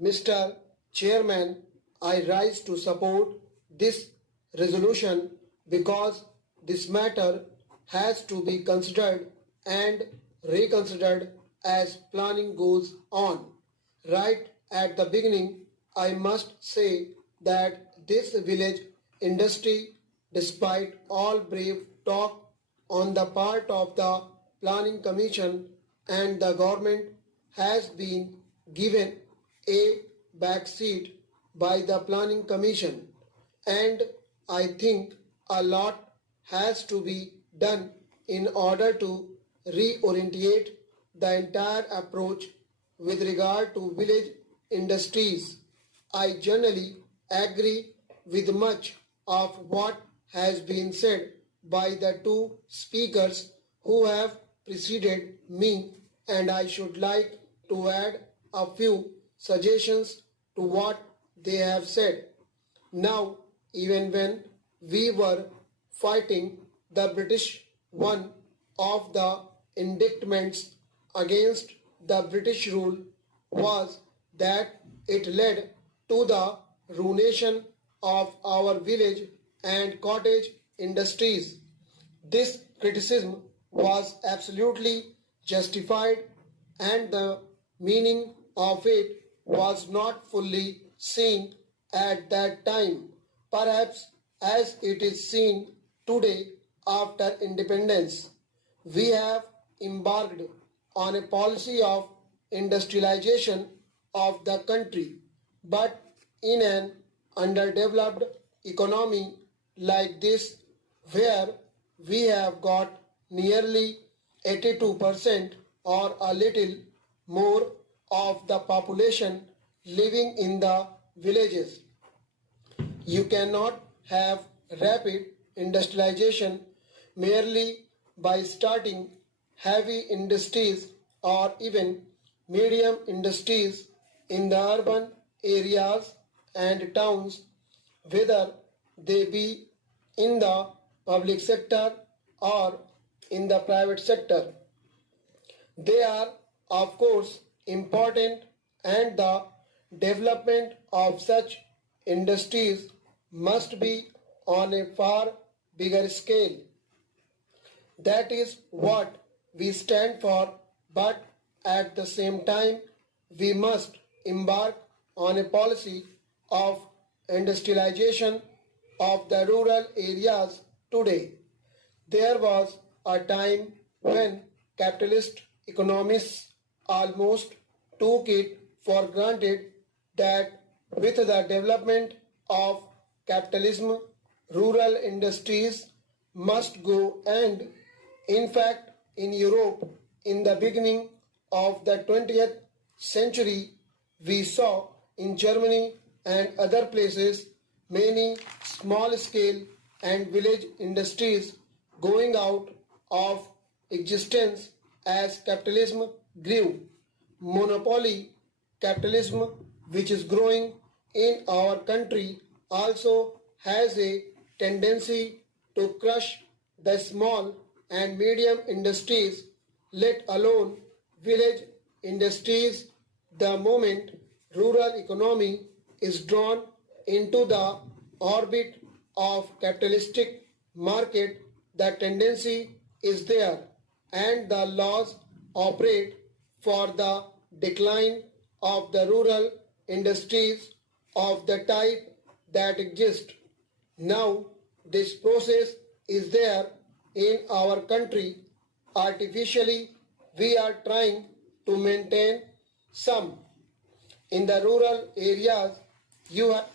Mr. Chairman, I rise to support this resolution because this matter has to be considered and reconsidered as planning goes on. Right at the beginning, I must say that this village industry, despite all brave talk on the part of the Planning Commission and the government, has been given a backseat by the Planning Commission, and I think a lot has to be done in order to reorientate the entire approach with regard to village industries. I generally agree with much of what has been said by the two speakers who have preceded me, and I should like to add a few suggestions to what they have said. Now, even when we were fighting the British, one of the indictments against the British rule was that it led to the ruination of our village and cottage industries. This criticism was absolutely justified, and the meaning of it was not fully seen at that time, perhaps as it is seen today after independence. We have embarked on a policy of industrialization of the country, but in an underdeveloped economy like this, where we have got nearly 82% or a little more of the population living in the villages. You cannot have rapid industrialization merely by starting heavy industries or even medium industries in the urban areas and towns, whether they be in the public sector or in the private sector. They are, of course, important, and the development of such industries must be on a far bigger scale. That is what we stand for, but at the same time, we must embark on a policy of industrialization of the rural areas today. There was a time when capitalist economists almost took it for granted that with the development of capitalism, rural industries must go, and in fact, in Europe, in the beginning of the 20th century, we saw in Germany and other places many small scale and village industries going out of existence as capitalism grew. Monopoly capitalism, which is growing in our country, also has a tendency to crush the small and medium industries, let alone village industries, the moment rural economy is drawn into the orbit of capitalistic market. The tendency is there, and the laws operate for the decline of the rural industries of the type that exist. Now, this process is there in our country. Artificially, we are trying to maintain some. In the rural areas, you have